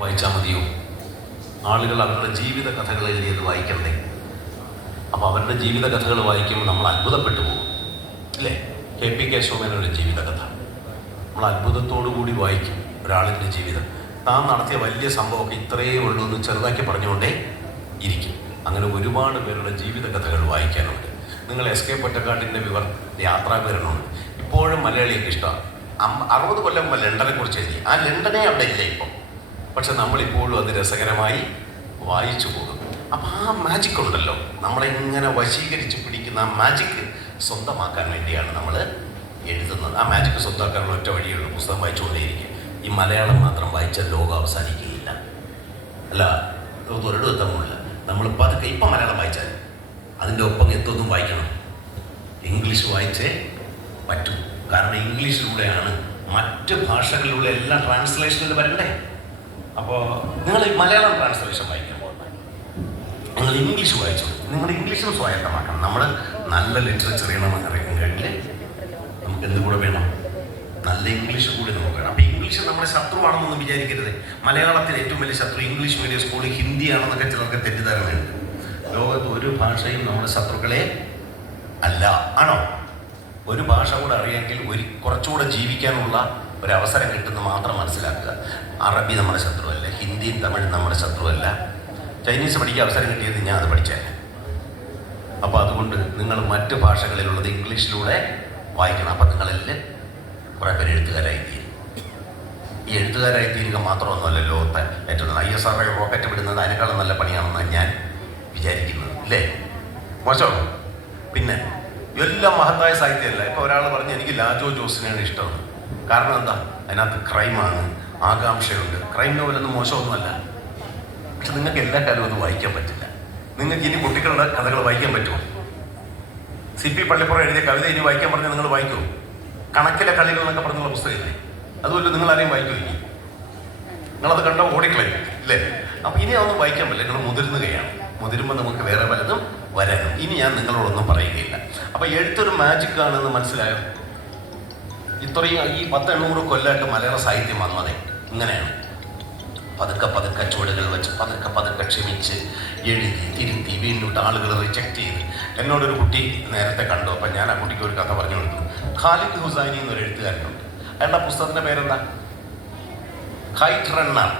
വായിച്ചാൽ മതിയോ? ആളുകൾ അവരുടെ ജീവിത കഥകൾ എഴുതിയത് വായിക്കണ്ടേ? അപ്പോൾ അവരുടെ ജീവിത കഥകൾ വായിക്കുമ്പോൾ നമ്മൾ അത്ഭുതപ്പെട്ടു പോകും അല്ലേ? കെ പി ജീവിത കഥ നമ്മൾ അത്ഭുതത്തോടു കൂടി വായിക്കും ഒരാളിന്റെ ജീവിതം. താൻ നടത്തിയ വലിയ സംഭവമൊക്കെ ഇത്രയേ ഉള്ളൂ എന്ന് ചെറുതാക്കി പറഞ്ഞുകൊണ്ടേ ഇരിക്കും. അങ്ങനെ ഒരുപാട് പേരുടെ ജീവിത കഥകൾ വായിക്കാനുണ്ട്. നിങ്ങൾ എസ് കെ പൊറ്റക്കാട്ടിന്റെ വിവർ യാത്രാവിവരണമുണ്ട് ഇപ്പോഴും മലയാളിക്ക് ഇഷ്ടമാണ്. അറുപത് കൊല്ലം ലണ്ടനെ കുറിച്ച് എഴുതി. ആ ലണ്ടനെ അവിടെ ഇല്ല ഇപ്പം. പക്ഷെ നമ്മളിപ്പോഴും അത് രസകരമായി വായിച്ചു പോകും അപ്പം ആ മാജിക് ഉണ്ടല്ലോ. നമ്മളെ ഇങ്ങനെ വശീകരിച്ച് പിടിക്കുന്ന ആ മാജിക് സ്വന്തമാക്കാൻ വേണ്ടിയാണ് നമ്മൾ എഴുതുന്നത്. ആ മാജിക് സ്വന്തമാക്കാനുള്ള ഒറ്റ വഴിയുള്ള. പുസ്തകം വായിച്ചുകൊണ്ടേയിരിക്കും. ഈ മലയാളം മാത്രം വായിച്ചാൽ ലോകം അവസാനിക്കുകയില്ല. അല്ല ഒരിടം തമ്മിലുള്ള നമ്മൾ പതുക്കെ ഇപ്പം മലയാളം വായിച്ചാൽ അതിന്റെ ഒപ്പം എത്തൊന്നും വായിക്കണം. ഇംഗ്ലീഷ് വായിച്ചേ പറ്റൂ. കാരണം ഇംഗ്ലീഷിലൂടെയാണ് മറ്റ് ഭാഷകളിലുള്ള എല്ലാ ട്രാൻസ്ലേഷനിൽ വരണ്ടേ? അപ്പോൾ നിങ്ങൾ മലയാളം ട്രാൻസ്ലേഷൻ വായിക്കാൻ പോകുന്നത്. നിങ്ങൾ ഇംഗ്ലീഷ് വായിച്ചു? നിങ്ങൾ ഇംഗ്ലീഷും സ്വായത്തമാക്കണം. നമ്മൾ നല്ല ലിറ്ററേച്ചർ ചെയ്യണമെന്ന് അറിയാൻ കഴിഞ്ഞില്ലേ നമുക്ക് എന്ത് കൂടെ വേണം? നല്ല ഇംഗ്ലീഷ് കൂടി നമുക്ക് വേണം. അപ്പോൾ ഇംഗ്ലീഷ് നമ്മുടെ ശത്രുവാണെന്നൊന്നും വിചാരിക്കരുത്. മലയാളത്തിൽ ഏറ്റവും വലിയ ശത്രു ഇംഗ്ലീഷ് മീഡിയം സ്കൂളിൽ ഹിന്ദിയാണെന്നൊക്കെ ചിലർക്ക് തെറ്റിദ്ധാരണയുണ്ട്. ലോകത്ത് ഒരു ഭാഷയും നമ്മുടെ ശത്രുക്കളെ അല്ല. ആണോ? ഒരു ഭാഷ കൂടെ അറിയാമെങ്കിൽ ഒരു കുറച്ചുകൂടെ ജീവിക്കാനുള്ള ഒരു അവസരം കിട്ടുന്ന മാത്രം മനസ്സിലാക്കുക. അറബി നമ്മുടെ ശത്രുവല്ല? ഹിന്ദിയും തമിഴും നമ്മുടെ ശത്രുവല്ല. ചൈനീസ് പഠിക്കാൻ അവസരം കിട്ടിയത് ഞാൻ അത് പഠിച്ചേ. അപ്പോൾ അതുകൊണ്ട് നിങ്ങൾ മറ്റ് ഭാഷകളിലുള്ളത് ഇംഗ്ലീഷിലൂടെ വായിക്കണം. അപ്പം നിങ്ങളിൽ കുറേ പേര് എഴുത്തുകാരായി തീരും ഈ എഴുത്തുകാരായി തീരുക മാത്രമൊന്നുമല്ല ലോകത്തെ ഏറ്റവും ഐ എസ് ആർ റോക്കറ്റ് വിടുന്നത് അതിനേക്കാളും നല്ല പണിയാണെന്നാണ് ഞാൻ വിചാരിക്കുന്നത്. അല്ലേ മോശമാണോ? പിന്നെ എല്ലാം മഹത്തായ സാഹിത്യമല്ല ഇപ്പോൾ ഒരാൾ പറഞ്ഞ് എനിക്ക് ലാജോ ജോസിനെയാണ് ഇഷ്ടം. കാരണം എന്താ? അതിനകത്ത് ക്രൈമാണ് ആകാംക്ഷയുണ്ട്. ക്രൈം നോവലൊന്നും മോശമൊന്നുമല്ല. പക്ഷെ നിങ്ങൾക്ക് എല്ലാ കാലവും അത് വായിക്കാൻ പറ്റില്ല. നിങ്ങൾക്ക് ഇനി കുട്ടികളുടെ കഥകൾ വായിക്കാൻ പറ്റുമോ? സി പി പള്ളിപ്പുറം എഴുതിയ കവിത ഇനി വായിക്കാൻ പറഞ്ഞാൽ നിങ്ങൾ വായിക്കുമോ കണക്കിലെ കളികൾ എന്നൊക്കെ പറഞ്ഞുള്ള പുസ്തകമില്ലേ? അതുമല്ല നിങ്ങൾ ആരെയും വായിക്കും ഇനി? നിങ്ങളത് കണ്ട ഓടിക്കളയും ഇല്ലേ? അപ്പം ഇനി അതൊന്നും വായിക്കാൻ പറ്റില്ല. നിങ്ങൾ മുതിർന്നുകയാണ് മുതിരുമ്പോൾ നമുക്ക് വേറെ പലതും വരാനും. ഇനി ഞാൻ നിങ്ങളോടൊന്നും പറയുകയില്ല. അപ്പം എഴുത്തൊരു മാജിക് ആണെന്ന് മനസ്സിലായോ? ഇത്രയും ഈ പത്തെണ്ണൂറ് കൊല്ലമായിട്ട് മലയാള സാഹിത്യം വന്നതെ ഇങ്ങനെയാണ്. പതുക്കെ പതുക്കെ ചുവടുകൾ വെച്ച് പതുക്കെ പതുക്കെ ക്ഷമിച്ച് എഴുതി തിരുത്തി വീണ്ടും ആളുകൾ റിജക്റ്റ് ചെയ്ത്. എന്നോടൊരു കുട്ടി നേരത്തെ കണ്ടു. അപ്പം ഞാൻ ആ കുട്ടിക്ക് ഒരു കഥ പറഞ്ഞു കൊടുത്തു. ഖാലിദ് ഹുസൈനി എന്നൊരു എഴുത്തുകാരനുണ്ട്. അയാളുടെ പുസ്തകത്തിന്റെ പേരെന്താ? Height runner